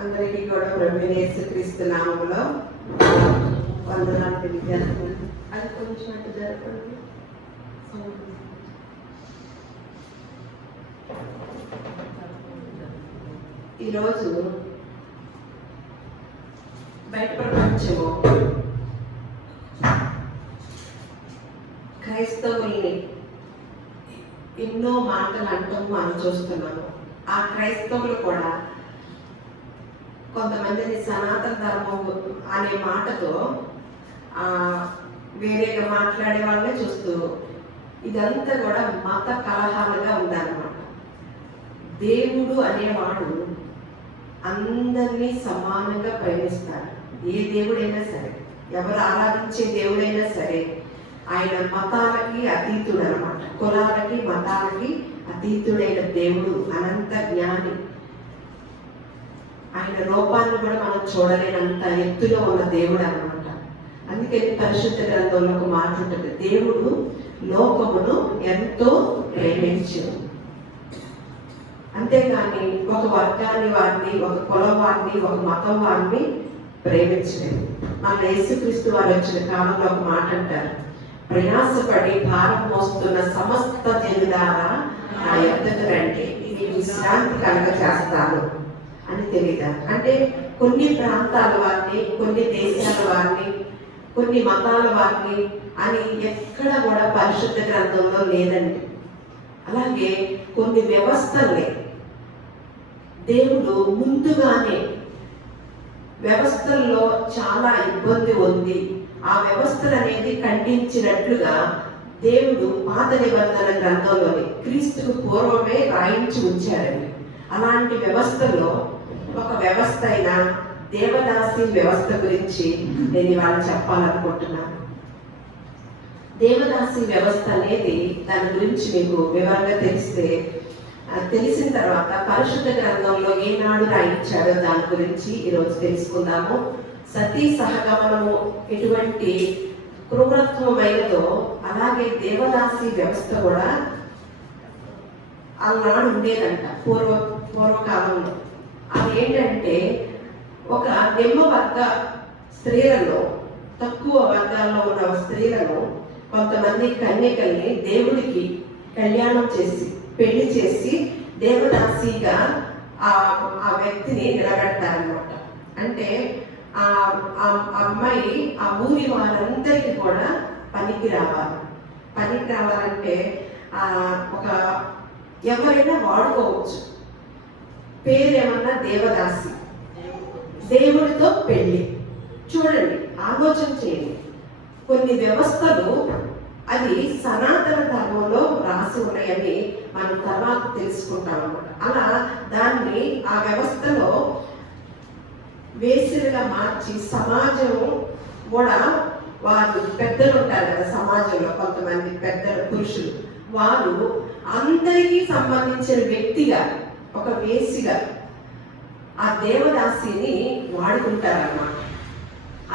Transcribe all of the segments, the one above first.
అందరికీ కూడా ప్రభువైన యేసుక్రీస్తు నామములో వందనాలు తెలియజేస్తున్నాను. అది కొంచెం అటు జరపండి. ఈరోజు బయట ప్రపంచము క్రైస్తవుల్ని ఎన్నో మాటలు అంటాం మనం చూస్తున్నాము. ఆ క్రైస్తవులు కూడా కొంతమందిని సనాతన ధర్మం అనే మాటతో వేరేగా మాట్లాడే వాళ్ళనే చూస్తూ ఇదంతా కూడా మత కలహాలుగా ఉందన్నమాట. దేవుడు అనేవాడు అందరినీ సమానంగా ప్రేమిస్తాడు. ఏ దేవుడైనా సరే, ఎవరు ఆరాధించే దేవుడైనా సరే, ఆయన మతాలకి అతీతుడు అనమాట. కులాలకి మతాలకి అతీతుడైన దేవుడు, అనంత జ్ఞాని. ఆయన రూపాన్ని కూడా మనం చూడలేనంత ఎత్తులో ఉన్న దేవుడు అనమాట. అందుకని పరిశుద్ధ గ్రంథంలో ఒక మాట ఉంటుంది, దేవుడు లోకమును ఎంతో ప్రేమించు. అంతేగాని ఒక వర్గాన్ని వారిని, ఒక కులం వారిని, ఒక మతం వారిని ప్రేమించలేదు. మన యేసుక్రీస్తు వారు వచ్చిన కాలంలో ఒక మాట అంటారు, ప్రయాసపడి భారం మోస్తున్న సమస్త జనులారా నా యొద్దకు రండి, మీకు విశ్రాంతి కలుగ చేస్తాను అని తెలియదు. అంటే కొన్ని ప్రాంతాల వారిని, కొన్ని దేశాల వారిని, కొన్ని మతాల వారిని అని ఎక్కడ కూడా పరిశుద్ధ గ్రంథంలో లేదండి. అలాగే కొన్ని వ్యవస్థల్ని దేవుడు ముందుగానే వ్యవస్థల్లో చాలా ఇబ్బంది ఉంది, ఆ వ్యవస్థలు అనేది ఖండించినట్లుగా దేవుడు పాత నిబంధన గ్రంథంలోని క్రీస్తుకు పూర్వమే రాయించి ఉంచారండి. అలాంటి వ్యవస్థలో ఒక వ్యవస్థ అయిన దేవదాసి వ్యవస్థ గురించి నేను ఇవాళ చెప్పాలనుకుంటున్నాను. దేవదాసి వ్యవస్థ అనేది దాని గురించి మీకు వివరంగా తెలిసిన తర్వాత పరిశుద్ధ గ్రంథంలో ఏనాడు రాయించాడో దాని గురించి ఈరోజు తెలుసుకుందాము. సతీ సహగమనము ఎటువంటి క్రూరత్వమైనదో అలాగే దేవదాసి వ్యవస్థ కూడా ఆనాడు ఉండేదంట పూర్వకాలంలో. అది ఏంటంటే ఒక నిమ్మ వర్గ స్త్రీలను, తక్కువ వర్గాల్లో ఉన్న స్త్రీలను కొంతమంది కన్యకల్ని దేవుడికి కళ్యాణం చేసి పెళ్లి చేసి దేవదాసిగా ఆ వ్యక్తిని నిలబెడతారనమాట. అంటే ఆ అమ్మాయి ఆ ఊరి వారందరికీ కూడా పనికి రావాలంటే ఒక ఎవరైనా వాడుకోవచ్చు. పేరేమన్నా దేవదాసి, దేవుడితో పెళ్లి. చూడండి, ఆలోచన చేయండి. కొన్ని వ్యవస్థలు అది సనాతన ధర్మంలో రాసి ఉన్నాయని మనం తర్వాత తెలుసుకుంటాం అన్నమాట. అలా దాన్ని ఆ వ్యవస్థలో వేసిలుగా మార్చి సమాజం కూడా, వారు పెద్దలు ఉంటారు కదా సమాజంలో, కొంతమంది పెద్దలు పురుషులు, వారు అందరికీ సంబంధించిన వ్యక్తిగా, ఒక వేసిగా ఆ దేవదాసిని వాడుకుంటారన్నమాట.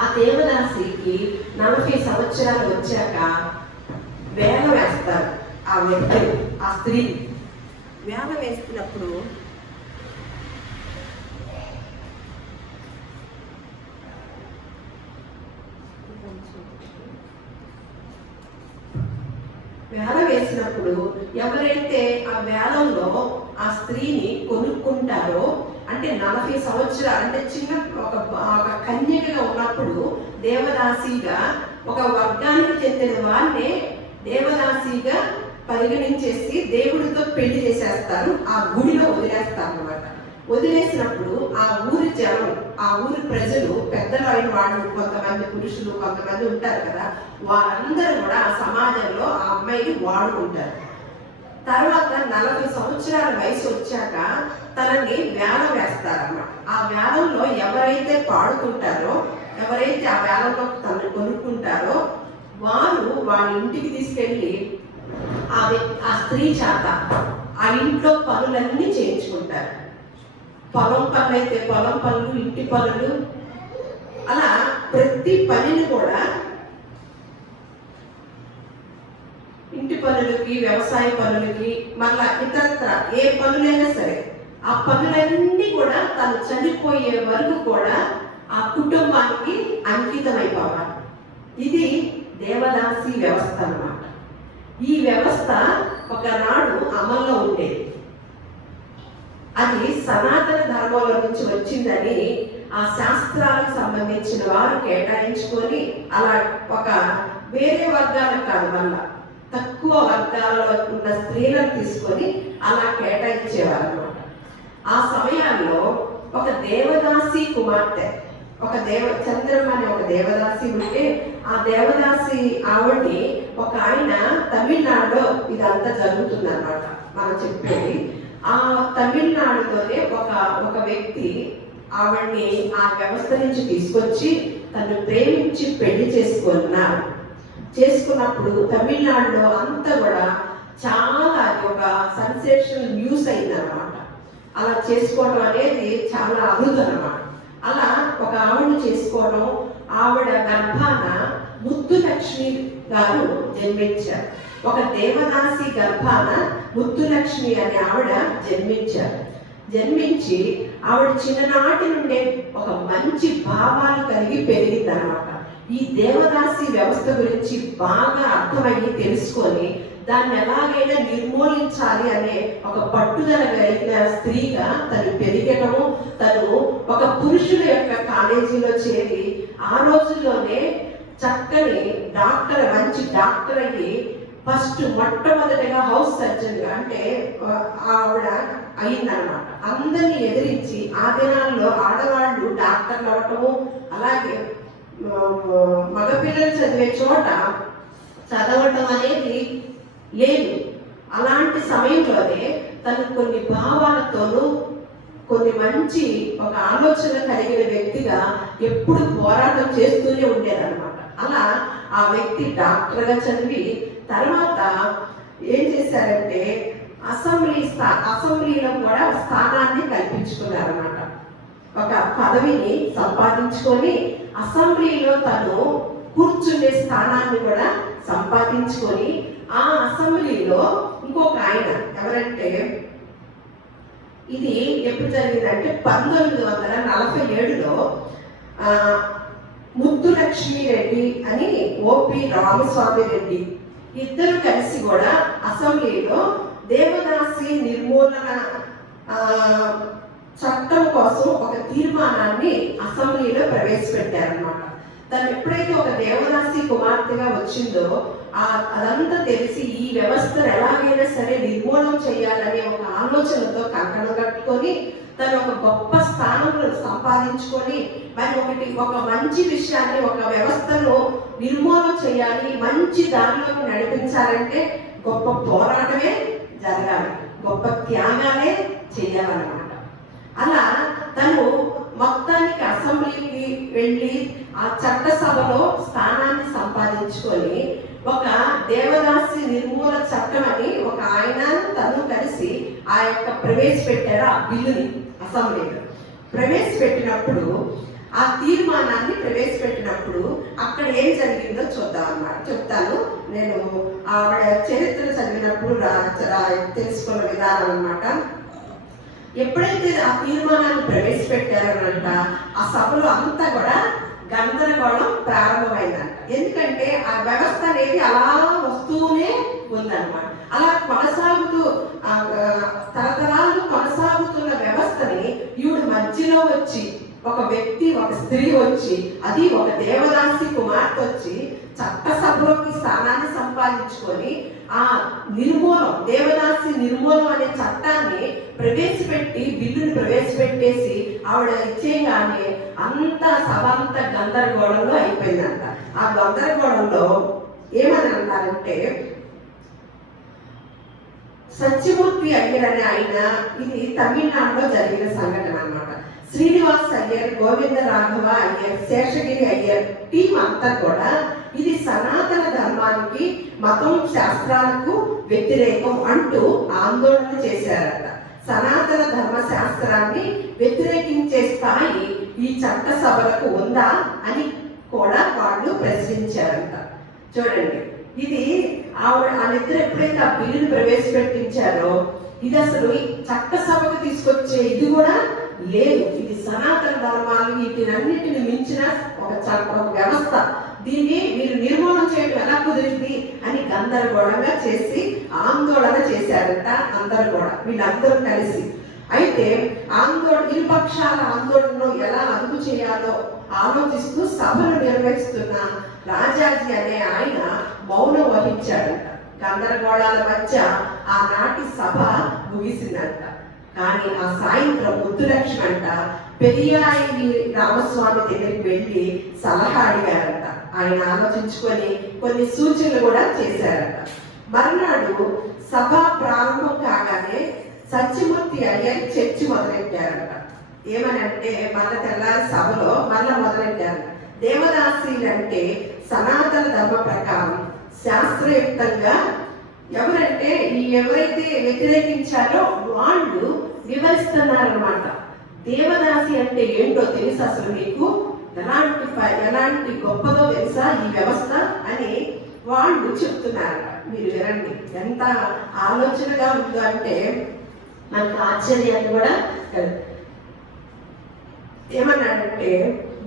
ఆ దేవదాసికి 40 సంవత్సరాలు వచ్చాక వేల వేస్తారు. ఆ వ్యక్తి, ఆ స్త్రీ వేల వేస్తున్నప్పుడు ఎవరైతే ఆ వేలంలో ఆ స్త్రీని కొనుక్కుంటారో, అంటే 40 సంవత్సరాలు, అంటే చిన్న ఒక కన్యకగా ఉన్నప్పుడు దేవదాసిగా ఒక వర్గానికి చెందిన వారిని దేవదాసిగా పరిగణించేసి దేవుడితో పెళ్లి చేసేస్తారు. ఆ గుడిలో వదిలేస్తారు అన్నమాట. వదిలేసినప్పుడు ఆ ఊరి జనం, ఆ ఊరి ప్రజలు, పెద్దలు అయిన వాళ్ళు, కొంతమంది పురుషులు, కొంతమంది ఉంటారు కదా, వారందరూ కూడా ఆ సమాజంలో ఆ అమ్మాయిని వాడుకుంటారు. తర్వాత 40 సంవత్సరాల వయసు వచ్చాక తనని వేలం వేస్తారన్నమాట. ఆ వేలంలో ఎవరైతే పాడుకుంటారో, ఎవరైతే ఆ వేలంలో తనని కొనుక్కుంటారో, వారు వాళ్ళ ఇంటికి తీసుకెళ్ళి ఆ స్త్రీ చేత ఆ ఇంట్లో పనులన్నీ చేయించుకుంటారు. పొలం పనులు అయితే పొలం పనులు, ఇంటి పనులు, అలా ప్రతి పనిని కూడా, ఇంటి పనులకి, వ్యవసాయ పనులకి, మళ్ళా ఇతరత్ర ఏ పనులైనా సరే ఆ పనులన్నీ కూడా తను చనిపోయే వరకు కూడా ఆ కుటుంబానికి అంకితం అయిపోవాలి. ఇది దేవదాసి వ్యవస్థ అన్నమాట. ఈ వ్యవస్థ ఒకనాడు అమల్లో ఉండేది. అది సనాతన ధర్మంలో నుంచి వచ్చిందని ఆ శాస్త్రాలకు సంబంధించిన వారు కేటాయించుకొని అలా ఒక వేరే వర్గాలకు కాదు, వల్ల తక్కువ వర్గాలలో ఉన్న స్త్రీలను తీసుకొని అలా కేటాయించేవారు అనమాట. ఆ సమయాల్లో ఒక దేవదాసి కుమార్తె, ఒక చంద్రమ్మ అనే ఒక దేవదాసి ఉంటే, ఆ దేవదాసి ఆవిడ్ని ఒక ఆయన తమిళనాడులో ఇదంతా జరుగుతుంది అన్నమాట మనం చెప్పేది. ఆ తమిళనాడులోనే ఒక వ్యక్తి ఆవిడ్ని ఆ వ్యవస్థ నుంచి తీసుకొచ్చి తను ప్రేమించి పెళ్లి చేసుకున్నప్పుడు తమిళనాడులో అంతా కూడా చాలా ఒక సెన్సేషనల్ న్యూస్ అయిందన్నమాట. అలా చేసుకోవడం అనేది చాలా అరుదు అన్నమాట. అలా ఒక ఆవిడని చేసుకోవడం, ఆవిడ గర్భాన ముద్దులక్ష్మి గారు జన్మించారు. ఒక దేవదాసి గర్భాన ముద్దులక్ష్మి అనే ఆవిడ జన్మించి ఆవిడ చిన్ననాటి నుండే ఒక మంచి భావాలు కలిగి పెరిగిందనమాట. ఈ దేవదాసి వ్యవస్థ గురించి బాగా అర్థమయ్యి తెలుసుకొని దాన్ని ఎలాగైనా నిర్మూలించాలి అనే ఒక పట్టుదల కలిగిన స్త్రీగా తను పెరిగటము, తను ఒక పురుషుల యొక్క కాలేజీలో చేరి ఆ రోజుల్లోనే చక్కని మంచి డాక్టర్ అయ్యి మొట్టమొదటిగా హౌస్ సర్జన్గా అంటే ఆవిడ అయిందనమాట. అందరినీ ఎదిరించి ఆ దినాల్లో ఆడవాళ్ళు డాక్టర్లు అవటము, అలాగే మగపిల్లలు చదివే చోట చదవటం అనేది లేదు. అలాంటి సమయంలోనే తను కొన్ని భావాలతోనూ కొన్ని మంచి ఒక ఆలోచన కలిగిన వ్యక్తిగా ఎప్పుడు పోరాటం చేస్తూనే ఉండేదన్నమాట. అలా ఆ వ్యక్తి డాక్టర్గా చదివి తర్వాత ఏం చేశారంటే అసెంబ్లీలో కూడా స్థానాన్ని కల్పించుకున్నారన్నమాట. ఒక పదవిని సంపాదించుకొని అసెంబ్లీలో తను కూర్చునే స్థానాన్ని కూడా సంపాదించుకొని ఆ అసెంబ్లీలో ఇంకొక ఆయన ఎవరంటే, ఇది ఎప్పుడు జరిగిందంటే 1947లో ముద్దులక్ష్మి రెడ్డి అని ఓపి రామస్వామి రెడ్డి ఇద్దరు కలిసి కూడా అసెంబ్లీలో దేవదాసి నిర్మూలన చట్టం కోసం ఒక తీర్మానాన్ని అసెంబ్లీలో ప్రవేశపెట్టారన్నమాట. తను ఎప్పుడైతే ఒక దేవదాసి కుమార్తెగా వచ్చిందో అదంతా తెలిసి ఈ వ్యవస్థను ఎలాగైనా సరే నిర్మూలన చేయాలనే ఒక ఆలోచనతో కంకణం కట్టుకొని తను ఒక గొప్ప స్థానంలో సంపాదించుకొని మరి ఒక మంచి విషయాన్ని, ఒక వ్యవస్థను నిర్మూలన చేయాలి, మంచి దారిలోకి నడిపించాలంటే గొప్ప పోరాటమే జరగాలి, గొప్ప త్యాగాలే చేయాలన్నమాట. అలా తను మొత్తానికి అసెంబ్లీకి వెళ్ళి ఆ చట్టసభలో స్థానాన్ని సంపాదించుకొని ఒక దేవదాసి నిర్మూలన చట్టం అని ఒక ఆయన తను కలిసి ఆ యొక్క ప్రవేశపెట్టారు. ఆ బిల్లుని అసెంబ్లీలో ప్రవేశపెట్టినప్పుడు, ఆ తీర్మానాన్ని ప్రవేశపెట్టినప్పుడు అక్కడ ఏం జరిగిందో చూద్దాం అన్నమాట. చెప్తాను. నేను ఆవిడ చరిత్ర చదివినప్పుడు తెలుసుకున్న విధానం అన్నమాట. ఎప్పుడైతే ఆ తీర్మానాన్ని ప్రవేశపెట్టారనంట, ఆ సభలో అంతా కూడా గందరగోళం ప్రారంభమైందంట. ఎందుకంటే ఆ వ్యవస్థ అనేది అలా వస్తూనే ఉందన్నమాట. అలా తరతరాలు కొనసాగుతున్న వ్యవస్థని ఈవిడ మధ్యలో వచ్చి ఒక వ్యక్తి, ఒక స్త్రీ వచ్చి, అది ఒక దేవదాసి కుమార్తె వచ్చి చట్టసభలోకి స్థానాన్ని సంపాదించుకొని ఆ దేవదాసి నిర్మూలం అనే చట్టాన్ని బిల్లుని ప్రవేశపెట్టేసి ఆవిడ ఇచ్చేగానే సభ అంతా గందరగోళంలో అయిపోయిందంట. ఆ గందరగోళంలో ఏమని అంటారంటే, సత్యమూర్తి అయ్యర్ అనే ఆయన, ఇది తమిళనాడులో జరిగిన సంఘటన అన్నమాట. శ్రీనివాస్ అయ్యర్, గోవింద రాఘవ అయ్యర్, శేషగిరి అయ్యర్ టీం అంతా కూడా ఇది సనాతన ధర్మానికి, మతం, శాస్త్రాలకు వ్యతిరేకం అంటూ ఆందోళన చేశారట. సనాతన ధర్మ శాస్త్రాన్ని వ్యతిరేకించే స్థాయి ఈ చట్ట సభలకు ఉందా అని కూడా వాళ్ళు ప్రశ్నించారంట. చూడండి, ఇది వాళ్ళిద్దరు ఎప్పుడైతే ఆ బిల్లును ప్రవేశపెట్టించారో ఇది అసలు చట్ట సభకు తీసుకొచ్చే ఇది కూడా లేదు. ఇది సనాతన ధర్మాలు వీటినన్నిటిని మించిన ఒక వ్యవస్థ. దీన్ని మీరు నిర్మూలన చేయడం ఎలా కుదిరింది అని గందరగోళంగా చేసి ఆందోళన చేశారంట అందరూ కూడా, వీళ్ళందరూ కలిసి. అయితే ఇరుపక్షాల ఆందోళనను ఎలా అదుపు చేయాలో ఆలోచిస్తూ సభను నిర్వహిస్తున్న రాజాజీ అనే ఆయన మౌనం వహించాడంట. గందరగోళాల మధ్య ఆనాటి సభ ముగిసిందంట. కానీ ఆ సాయంత్రం ముద్దులక్ష్మి అంట పెరియాయి రామస్వామి దగ్గరికి వెళ్ళి సలహా అడిగారంట. ఆయన ఆలోచించుకొని కొన్ని సూచనలు కూడా చేశారంట. మర్నాడు సభ ప్రారంభం కాగానే సత్యమూర్తి అయ్యారు చర్చి మొదలెట్టారంట. ఏమని అంటే మళ్ళీ తెల్లారి సభలో మళ్ళా మొదలెట్టారు. దేవదాసీలు అంటే సనాతన ధర్మ ప్రకారం శాస్త్రయుక్తంగా ఎవరైతే వ్యతిరేకించారో వాళ్ళు వివరిస్తున్నారన్నమాట. దేవదాసి అంటే ఏంటో తెలుసు అసలు మీకు, ఎలాంటి గొప్పదో తెలుసా ఈ వ్యవస్థ అని వాళ్ళు చెప్తున్నారట. మీరు వినండి, ఎంత ఆలోచనగా ఉందో అంటే మనకు ఆశ్చర్యాన్ని కూడా. ఏమన్నాడంటే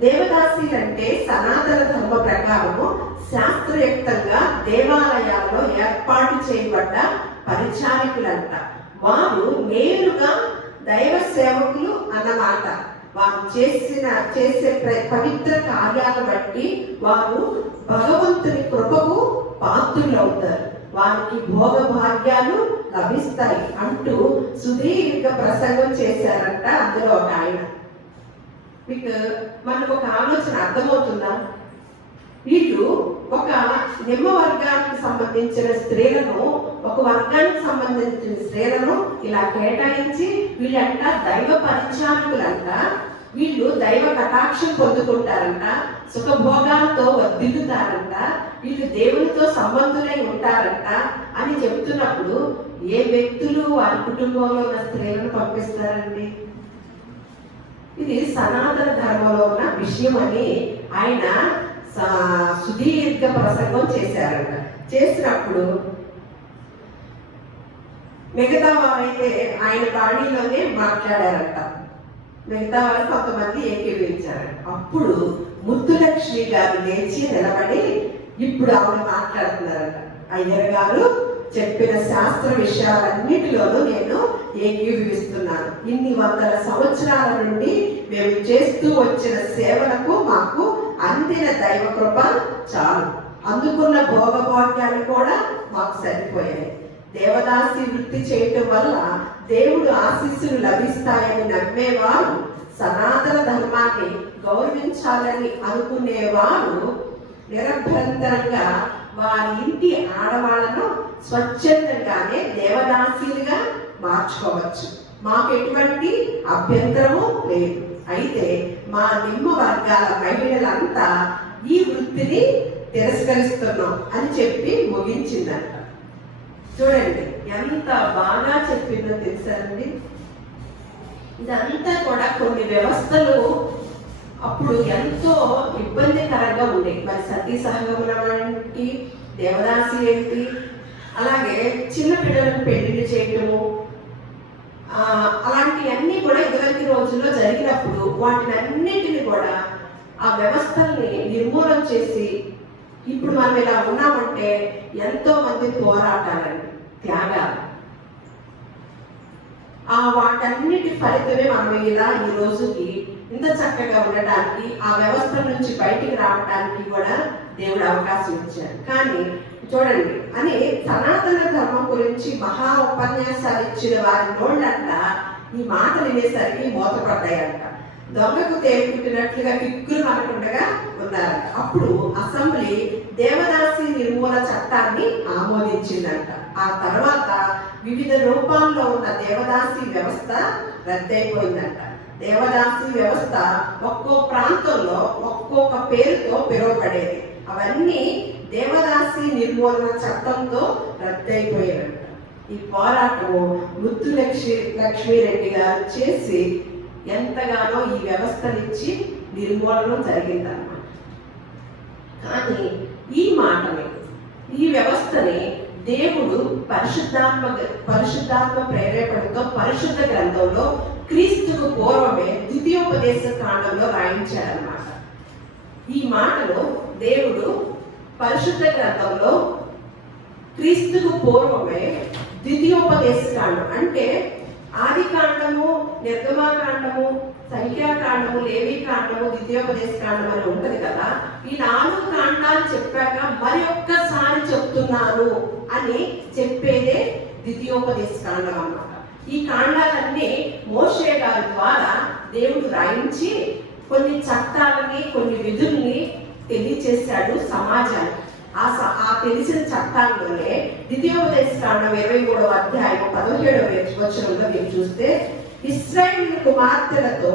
దేవదాసీలు అంటే సనాతన ధర్మ ప్రకారము శాస్త్రయుక్తంగా దేవాలయాల్లో ఏర్పాటు చేయబడ్డ పరిచారకులంట. వారు నేరుగా దైవ సేవకులు అన్నమాట. వారు చేసే పవిత్ర కార్యాలను బట్టి వారు భగవంతుని కృపకు పాత్రులవుతారు, వారికి భోగ భాగ్యాలు లభిస్తాయి అంటూ సుదీర్ఘ ప్రసంగం చేశారంట. అందులో ఒక ఆయన, మనకు ఒక ఆలోచన అర్థమవుతుందా? వీళ్ళు ఒక నిమ్మ వర్గానికి సంబంధించిన స్త్రీలను, ఒక వర్గానికి సంబంధించిన స్త్రీలను ఇలా కేటాయించి వీళ్ళంట దైవ పరిచారకులంట, వీళ్ళు దైవ కటాక్షం పొందుకుంటారంట, సుఖభోగాలతో వర్ధిల్లుతారంట, వీళ్ళు దేవునితో సంబంధులై ఉంటారంట అని చెప్తున్నప్పుడు ఏ వ్యక్తులు వారి కుటుంబంలో ఉన్న స్త్రీలను పంపిస్తారండి? ఇది సనాతన ధర్మంలో ఉన్న విషయం అని ఆయన సుదీర్ఘ ప్రసంగం చేశారంట. చేసినప్పుడు మిగతా వారైతే ఆయన బాణీలోనే మాట్లాడారంట. మిగతా వారు కొంతమంది ఏకీభవించారంట. అప్పుడు ముద్దులక్ష్మి గారు లేచి నిలబడి ఇప్పుడు ఆవిడ మాట్లాడుతున్నారంట. అయ్యర్ గారు చెప్పిన శాస్త్ర విషయాలన్నిటిలోనూ నేను ఏకీభవిస్తున్నాను. ఇన్ని వందల సంవత్సరాల నుండి మేము చేస్తూ వచ్చిన సేవలకు మాకు అందిన దైవ కృప చాలు, అందుకున్న భోగభాగ్యాలు కూడా మాకు సరిపోయాయి. దేవదాసి వృత్తి చేయటం వల్ల దేవుడు ఆశీస్సులు లభిస్తాయని నమ్మేవారు, సనాతన ధర్మాన్ని గౌరవించాలని అనుకునేవారు నిరభ్యంతరంగా వారి ఇంటి ఆడవాళ్లను స్వచ్ఛందంగానే దేవదాసీలుగా మార్చుకోవచ్చు. మాకు ఎటువంటి అభ్యంతరము లేదు. అయితే మా నిమ్మ వర్గాల మహిళలంతా ఈ వృత్తిని తిరస్కరిస్తున్నాం అని చెప్పి ముగించిందంట. చూడండి ఎంత బాగా చెప్పిందో తెలుసారండి. ఇదంతా కూడా కొన్ని వ్యవస్థలు అప్పుడు ఎంతో ఇబ్బందికరంగా ఉండేవి. మరి సతీ సహగమనం ఏంటి, దేవదాసి ఏంటి, అలాగే చిన్న పిల్లలకు పెళ్లిళ్ళు చేయటము, అలాంటివన్నీ కూడా ఇదివరకు రోజుల్లో జరిగినప్పుడు వాటిని అన్నిటిని కూడా ఆ వ్యవస్థల్ని నిర్మూలన చేసి ఇప్పుడు మనం ఇలా ఉన్నామంటే ఎంతో మంది పోరాటాలండి, త్యాగాలు. వాటన్నిటి ఫలితమే మనం ఇలా ఈ రోజుకి ఇంత చక్కగా ఉండటానికి, ఆ వ్యవస్థ నుంచి బయటికి రావడానికి కూడా దేవుడు అవకాశం ఇచ్చాడు. కానీ చూడండి అని సనాతన ధర్మం గురించి మహా ఉపన్యాసాలు ఇచ్చిన వారి నోళ్ళంట ఈ మాటలు వినేసరికి మూతపడ్డాయంట. దొంగకు తేలిపుట్టినట్లుగా కిక్కులు మనకుండగా ఉన్నారు. అప్పుడు అసెంబ్లీ దేవదాసి నిర్మూలన చట్టాన్ని ఆమోదించిందంట. ఆ తర్వాత వివిధ రూపాల్లో ఉన్న దేవదాసి వ్యవస్థ రద్దయిపోయిందంట. దేవదాసి వ్యవస్థ ఒక్కో ప్రాంతంలో ఒక్కొక్క పేరుతో పిలువబడేది. అవన్నీ దేవదాసి నిర్మూలన చట్టంతో రద్దయిపోయారంట. ఈ పోరాటం లక్ష్మీరెడ్డి గారు చేసి ఎంతగానో ఈ వ్యవస్థనిచ్చి నిర్మూలన జరిగిందన్నమాట. కానీ ఈ వ్యవస్థని దేవుడు పరిశుద్ధాత్మ ప్రేరేపణతో పరిశుద్ధ గ్రంథంలో క్రీస్తుకు పూర్వమే ద్వితీయోపదేశ కాండంలో రాయించారన్నమాట. ఈ మాటలు దేవుడు పరిశుద్ధ గ్రంథంలో క్రీస్తుకు పూర్వమే ద్వితీయోపదేశ కాండం అంటే ఆది కాండము, నిర్గమాకాండము, సంఖ్యాకాండము, లేవి కాండము, ద్వితీయోపదేశ కాండం అని ఉంటది కదా. ఈ 4 కాండాలు చెప్పాక మరి ఒక్కసారి చెప్తున్నాను అని చెప్పేదే ద్వితీయోపదేశ కాండం అన్నమాట. ఈ కాండాలన్నీ మోషే గారి ద్వారా దేవుడు రాయించి కొన్ని చట్టాలని, కొన్ని విధుల్ని తెలియచేశాడు సమాజానికి. ఆ తెలిసిన చట్టాల్లోనే ద్వితీయోపదేశ కాండం 23వ అధ్యాయం 17వ వచనంలో మీరు చూస్తే, ఇశ్రాయేలు కుమార్తెలలో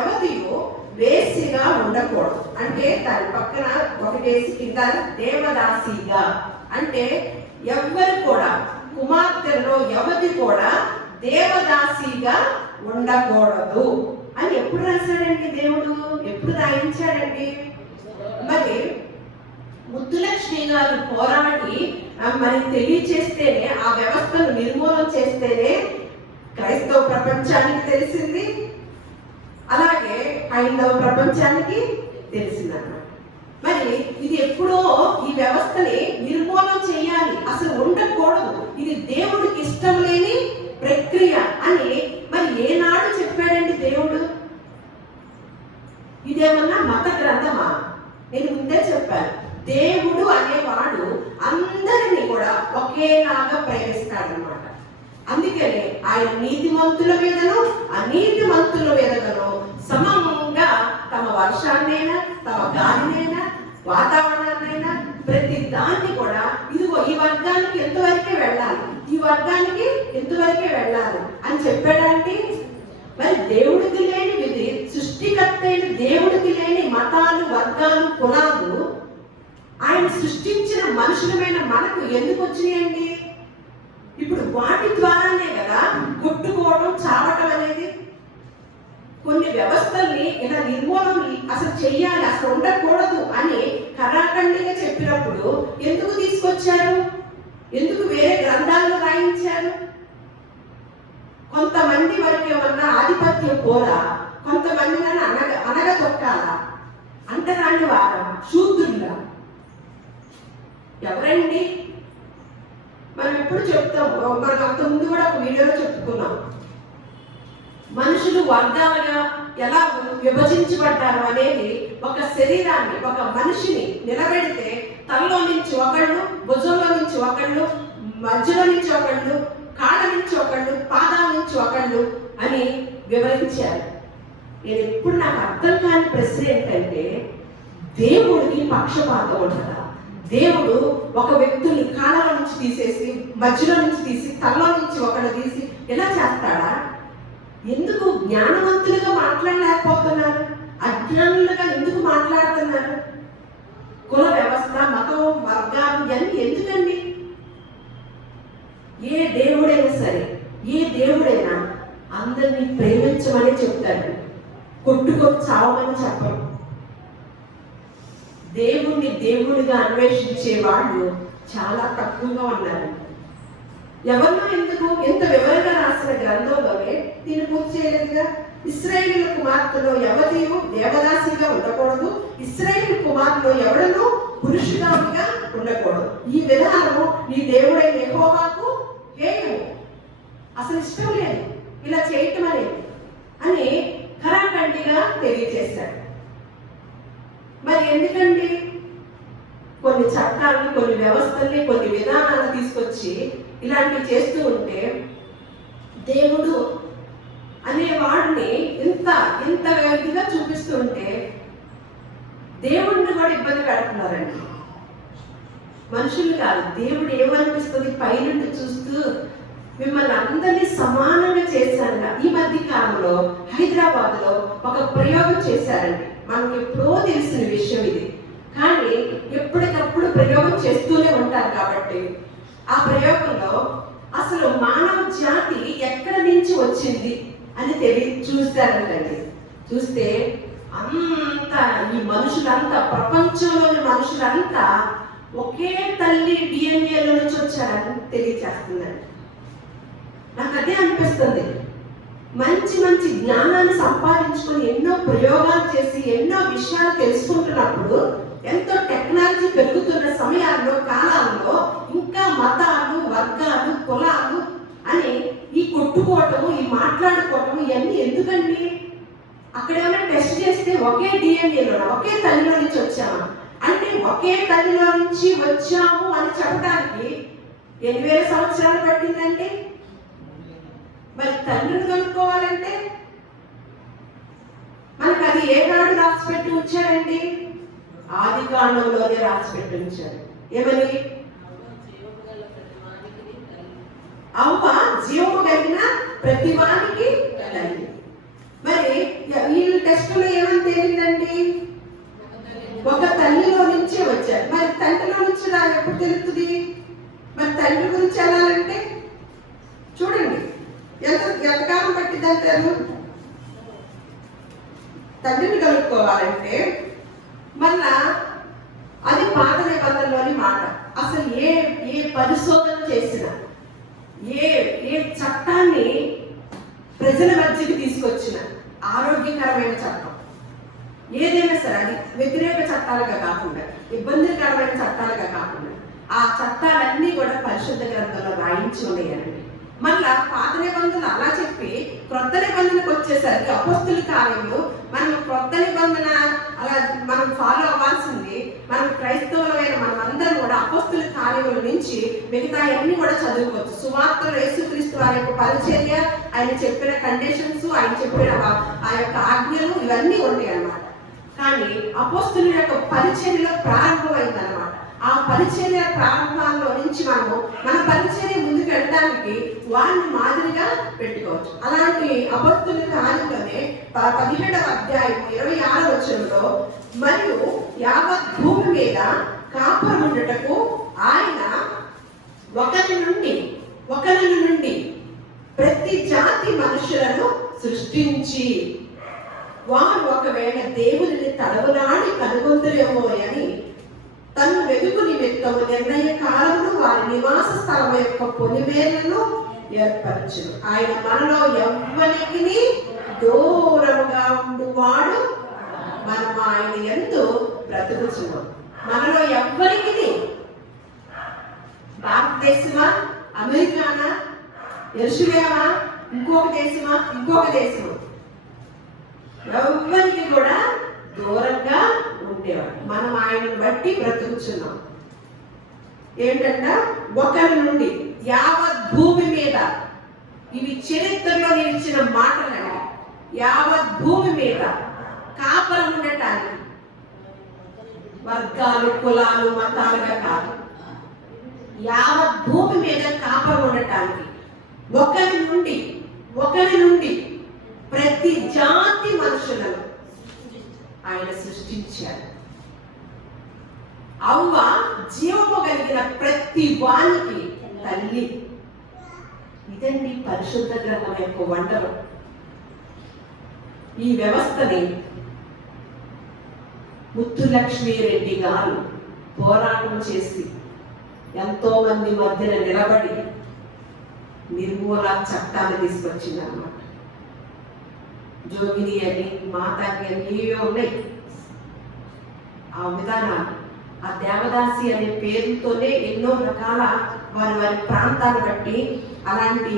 ఎవరియో వేసిగా ఉండకూడదు. అంటే దాని పక్కన ఒకటేసి కింద దేవదాసిగా, అంటే ఎవరు కూడా కుమార్తెలలో ఎవరి కూడా దేవదాసిగా ఉండకూడదు అని ఎప్పుడు రాశాడండి దేవుడు? ఎప్పుడు రాయించాడండి? మరి ముద్దులక్ష్మి గారు పోరాడి మరి తెలియచేస్తేనే, ఆ వ్యవస్థను నిర్మూలన చేస్తేనే క్రైస్తవ ప్రపంచానికి తెలిసింది, అలాగే హైందవ ప్రపంచానికి తెలిసిందన్నమాట. మరి ఇది ఎప్పుడో ఈ వ్యవస్థని నిర్మూలన చేయాలి, అసలు ఉండకూడదు, ఇది దేవుడికి ఇష్టం లేని ప్రక్రియ అని మరి ఏనాడు చెప్పాడండి దేవుడు? ఇదేమన్నా మత గ్రంథమా? నేను ముందే చెప్పాను, దేవుడు అనేవాడు అందరినీ కూడా ఒకేలాగా ప్రేమిస్తాడనమాట. అందుకని ఆయన నీతిమంతుల మీదను అనీతిమంతుల మీదను సమంగా తమ వర్షాన్నైనా, తమ గాలినైనా, వాతావరణాన్నైనా, ప్రతి దాన్ని కూడా ఇదిగో ఈ వర్గానికి ఎంతవరకే వెళ్ళాలి, ఈ వర్గానికి ఎంతవరకే వెళ్ళాలి అని చెప్పాడంటే, మరి దేవుడికి లేని విధి, సృష్టికర్త అయిన దేవుడికి లేని మతాలు, వర్గాలు, కులాలు ఆయన సృష్టించిన మనుషులమైన మనకు ఎందుకు వచ్చినాయండి? ఇప్పుడు వాటి ద్వారానే కదా కొట్టుకోవడం, చావటం అనేది. కొన్ని వ్యవస్థల్ని ఇలా నిర్మూలన అసలు చెయ్యాలి, అసలు ఉండకూడదు అని కరాఖండిగా చెప్పినప్పుడు ఎందుకు తీసుకొచ్చారు? ఎందుకు వేరే గ్రంథాలను రాయించారు? కొంతమంది వరకు ఏమన్నా ఆధిపత్యం పోరా, కొంతమంది అనగతొక్కాలా, అంటరాని వారా, శూద్రులా? ఎవరండి? మనం ఎప్పుడు చెప్తాం, మనం అంత ముందు కూడా ఒక వీడియోలో చెప్పుకున్నాం, మనుషులు వర్గాలుగా ఎలా విభజించబడ్డారు అనేది. ఒక శరీరాన్ని, ఒక మనిషిని నిలబెడితే తలలో నుంచి ఒకళ్ళు, భుజంలో నుంచి ఒకళ్ళు, మధ్యలో నుంచి ఒకళ్ళు, కాళ్ళ నుంచి ఒకళ్ళు, పాదాల నుంచి ఒకళ్ళు అని వివరించారు. నేను ఎప్పుడు నాకు అర్థం కాని ప్రశ్న ఏంటంటే, దేవుడికి పక్షపాతం ఉంటుందా? దేవుడు ఒక వ్యక్తిని కాళ్ళ నుంచి తీసేసి, మధ్యలో నుంచి తీసి, తలలో నుంచి ఒకళ్ళు తీసి ఎలా చేస్తాడా? ఎందుకు జ్ఞానవంతులుగా మాట్లాడలేకపోతున్నారు? అజ్ఞానులుగా ఎందుకు మాట్లాడుతున్నారు? కుల వ్యవస్థ, మతం, వర్గాలు ఇవన్నీ ఎందుకండి? ఏ దేవుడైనా సరే, ఏ దేవుడైనా అందరినీ ప్రేమించమని చెప్తాడు, కొట్టుకొని చావమని చెప్పరు. దేవుణ్ణి దేవుడిగా అన్వేషించే వాళ్ళు చాలా తక్కువగా ఉన్నారు. ఎవరినో ఎందుకు ఎంత వివరంగా రాసిన గ్రంథంలోనే దీన్ని పూర్తి చేయలేదుగా. ఇశ్రాయేలు కుమార్తెలో ఎవరియు దేవదాసిగా ఉండకూడదు, ఇశ్రాయేలు కుమార్తెలో ఎవడను పురుషురాలుగా ఉండకూడదు. ఈ విధానము నీ దేవుడైన యెహోవాకు హేయము, అసలు ఇష్టం లేదు ఇలా చేయటం అనేది అని ఖరాఖండిగా తెలియజేశాడు. మరి ఎందుకండి కొన్ని చట్టాలని, కొన్ని వ్యవస్థల్ని, కొన్ని విధానాలను తీసుకొచ్చి ఇలాంటివి చేస్తూ ఉంటే దేవుడు అనే వాడిని ఇంత ఇదిగా చూపిస్తూ ఉంటే దేవుడిని కూడా ఇబ్బంది పెడుతున్నారండి. మనుషులు కాదు, దేవుడు ఏమనిపిస్తుంది పైనుండి చూస్తూ మిమ్మల్ని అందరినీ సమానంగా చేశాను. ఈ మధ్య కాలంలో హైదరాబాద్ లో ఒక ప్రయోగం చేశారండి. మనకు ఎప్పుడో తెలిసిన విషయం ఇది, కానీ ఎప్పటికప్పుడు ప్రయోగం చేస్తూనే ఉంటారు. కాబట్టి ఆ ప్రయోగంలో అసలు మానవ జాతి ఎక్కడి నుంచి వచ్చింది అని చూస్తారంటండి. చూస్తే అంతా ఈ మనుషులంతా, ప్రపంచంలోని మనుషులంతా ఒకే తల్లి డిఎన్ఏలో నుంచి వచ్చారని తెలియచేస్తుందండి. నాకు అదే అనిపిస్తుంది. మంచి మంచి జ్ఞానాన్ని సంపాదించుకొని ఎన్నో ప్రయోగాలు చేసి ఎన్నో విషయాలు తెలుసుకుంటున్నప్పుడు, ఎంతో టెక్నాలజీ పెరుగుతున్న సమయాల్లో కాలాల్లో ఇంకా మతాలు, వర్గాలు, కులాలు అని ఈ కొట్టుకోవటము, ఈ మాట్లాడుకోవటము ఇవన్నీ ఎందుకండి? అక్కడ ఏమైనా టెస్ట్ చేస్తే ఒకే డిఎన్ఏలో ఒకే తల్లిలో నుంచి వచ్చామా అంటే ఒకే తల్లిలో నుంచి వచ్చాము అని చెప్పడానికి 8,000 సంవత్సరాలు పట్టిందండి. మరి తండ్రిని కనుక్కోవాలంటే మనకు అది ఏనాడు రాసి పెట్టి ఉంచారండి? ఆది కాండంలోనే రాసి పెట్టి ఉంచారు. ఏమని? అవ్వ జీవము కలిగిన ప్రతివానికి తల్లి. మరి వీళ్ళు టెస్టులో ఏమని తేలిందండి? ఒక తల్లిలో నుంచే వచ్చారు. మరి తండ్రిలో నుంచి ఎప్పుడు తెలుస్తుంది? మరి తండ్రి గురించి వెళ్ళాలంటే చూడండి ఎంతకాలం పట్టిద్దంటారు. తండ్రిని కలుపుకోవాలంటే మళ్ళా అది పాత నిబంధనలోని మాట. అసలు ఏ పరిశోధన చేసినా, ఏ చట్టాన్ని ప్రజల మధ్యకి తీసుకొచ్చిన ఆరోగ్యకరమైన చట్టం ఏదైనా సరే అది వ్యతిరేక చట్టాలుగా కాకుండా, ఇబ్బందికరమైన చట్టాలుగా కాకుండా ఆ చట్టాలన్నీ కూడా పరిశుద్ధ గ్రంథంలో రాయించి ఉన్నాయండి. మళ్ళా పాత నిబంధనలు అలా చెప్పి క్రొత్త నిబంధనకు వచ్చేసరికి అపోస్తుల కార్యములు మనం క్రొత్త నిబంధన అలా మనం ఫాలో అవ్వాల్సింది. మనం క్రైస్తవులమైన మనమందరం కూడా అపోస్తుల కార్యముల నుంచి మిగతా అన్ని కూడా చదువుకోవచ్చు. సువార్తలు యేసుక్రీస్తు వారి యొక్క పరిచర్య, ఆయన చెప్పిన కండిషన్స్, ఆయన చెప్పిన ఆ యొక్క ఆజ్ఞలు ఇవన్నీ ఉంటాయి అన్నమాట. కానీ అపోస్తుల యొక్క పరిచర్యలో ప్రారంభమైంది అన్నమాట. ఆ పరిచర్య ప్రారంభాల్లో నుంచి మనము మన పరిచర్య ముందుకు వెళ్ళడానికి వారిని మాదిరిగా పెట్టుకోవచ్చు. అలాంటి అపోస్తుల కార్యంలోనే 17వ అధ్యాయం 26వ వచనంలో, మరియు యావత్ భూమి మీద కాపురం ఉండటకు ఆయన ఒకరి నుండి ప్రతి జాతి మనుషులను సృష్టించి, వారు ఒకవేళ దేవుని తడవలాడి కనుగొందరేమో అని తను వెతుకు నిమిత్తము నిర్ణయ కాలమును వారి నివాస స్థలం యొక్క పొలిమేరలను ఏర్పరచును. ఆయన మనలో ఎవ్వరికి దూరముగా ఉండువాడు, మనం ఆయన యందు బ్రతుకుచున్నాం. మనలో ఎవ్వరికి, భారతదేశమా, అమెరికానా, యెరూషలేమా, ఇంకొక దేశమా, ఎవ్వరికి కూడా దూరంగా ఉండేవాడు. మనం ఆయనను బట్టి బ్రతుకుచున్నాం. ఏంటంట? ఒకరి నుండి యావత్ భూమి మీద, ఇవి చరిత్రలో నిలిచిన మాటలండి. యావత్ భూమి మీద కాపురం ఉండటానికి వర్గాలు, కులాలు, మతాలుగా కాదు, యావత్ భూమి మీద కాపురం ఉండటానికి ఒకరి నుండి ప్రతి జాతి మనుషులను ఆయన సృష్టించారు. అవ్వ జీవము కలిగిన ప్రతి వానికి తల్లి. ఇదండి పరిశుద్ధ గ్రంథం యొక్క వండరు. ఈ వ్యవస్థని ముత్తులక్ష్మీరెడ్డి గారు పోరాటం చేసి ఎంతో మంది మధ్యన నిలబడి నిర్మూల చట్టాన్ని తీసుకొచ్చింది అన్నమాట. జోగిని అని, మాతాకి అని ఇవే ఉన్నాయి ఆ విధానాలు. ఆ దేవదాసి అనే పేరుతోనే ఎన్నో రకాల వారి ప్రాంతాలు బట్టి అలాంటి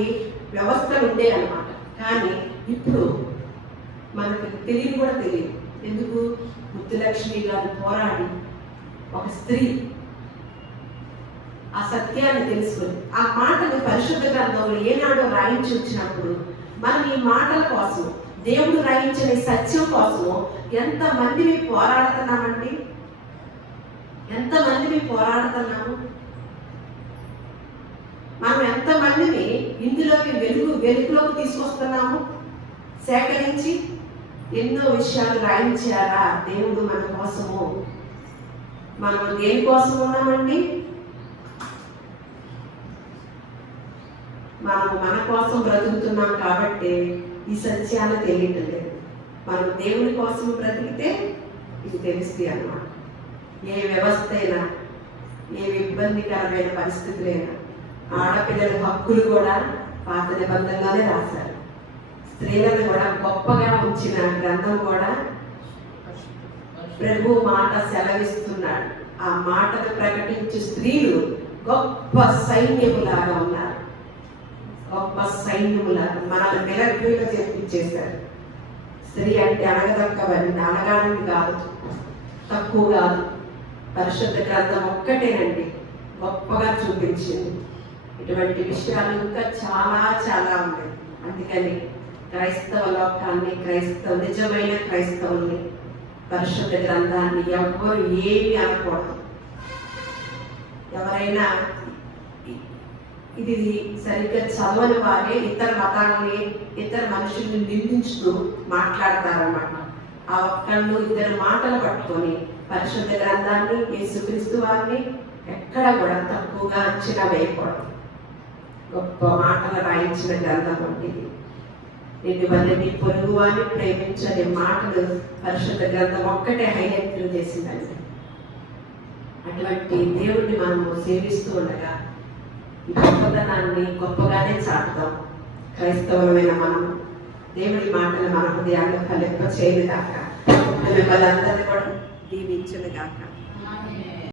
వ్యవస్థలు ఉండే అన్నమాట. కానీ ఇప్పుడు మనకు తెలియదు. ఎందుకు? ముత్తులక్ష్మి గారు పోరాడి ఒక స్త్రీ ఆ సత్యాన్ని తెలుసుకొని ఆ మాటని పరిశుద్ధ గ్రంథంలో ఏనాడో రాయించి వచ్చినప్పుడు మనం ఈ మాటల కోసం, దేవుడు రాయించిన సత్యం కోసము ఎంతమందిని పోరాడుతున్నామండి? పోరాడుతున్నాము? మనం ఎంతమందిని ఇందులోకి వెలుగులోకి తీసుకొస్తున్నాము? సేకరించి ఎన్నో విషయాలు రాయించారా దేవుడు మన కోసము? మనం దేనికోసం ఉన్నామండి? మనము మన కోసం బ్రతుకుతున్నాం కాబట్టి ఈ సత్యాలు తెలియట్లేదు. మనం దేవుని కోసం బ్రతికితే ఇది తెలుస్తాయి అన్నమాట. ఏ వ్యవస్థ అయినా ఏమి ఇబ్బందికరమైన పరిస్థితులైనా ఆడపిల్లల హక్కులు కూడా పాత నిబంధనలోనే రాశారు. స్త్రీలను కూడా గొప్పగా ఉంచిన గ్రంథం కూడా ప్రభు మాట సెలవిస్తున్నాడు. ఆ మాటను ప్రకటించే స్త్రీలు గొప్ప సైన్యములాగా ఉన్నారు. గొప్ప సైన్యములాగా మనల్ని మిలిటరీలో చేర్పించేశారు. స్త్రీ అంటే అనగదక్కబడింది, అనగానిది కాదు, తక్కువ కాదు. పరిశుద్ధ గ్రంథం ఒక్కటేనండి గొప్పగా చూపించింది. ఇటువంటి విషయాలు ఇంకా చాలా చాలా ఉన్నాయి. అందుకని క్రైస్తవ లోకాన్ని, నిజమైన క్రైస్తవుల్ని, పరిశుద్ధ గ్రంథాన్ని ఎవ్వరు ఏమి అనకూడదు. ఎవరైనా ఇది సరిగ్గా చదవని వారే ఇతర మతాలని, ఇతర మనుషుల్ని నిందించుతూ మాట్లాడతారన్నమాట. ఆ ఒక్కళ్ళు ఇద్దరు మాటలు పట్టుకొని పరిశుద్ధ గ్రంథాన్ని, యేసుక్రీస్తు వారిని ఎక్కడ కూడా తక్కువగా అంచనా వేయకూడదు. గొప్ప మాటలు రాయించిన గ్రంథం వంటిది. నిన్ను వల్లని పొరుగు వారిని ప్రేమించని మాటలు పరిశుద్ధ గ్రంథం ఒక్కటే హైలైట్ చేసిందండి. అటువంటి దేవుడిని మనము సేవిస్తూ ఉండగా ఈ గొప్పతనాన్ని గొప్పగానే చాటుతాం. క్రైస్తవులమైన మనం దేవుడి మాటలు మన హృదయాల్లో ఫలింప చేయను గాక. మిమ్మల్ని అందరినీ కూడా దీవించును గాక.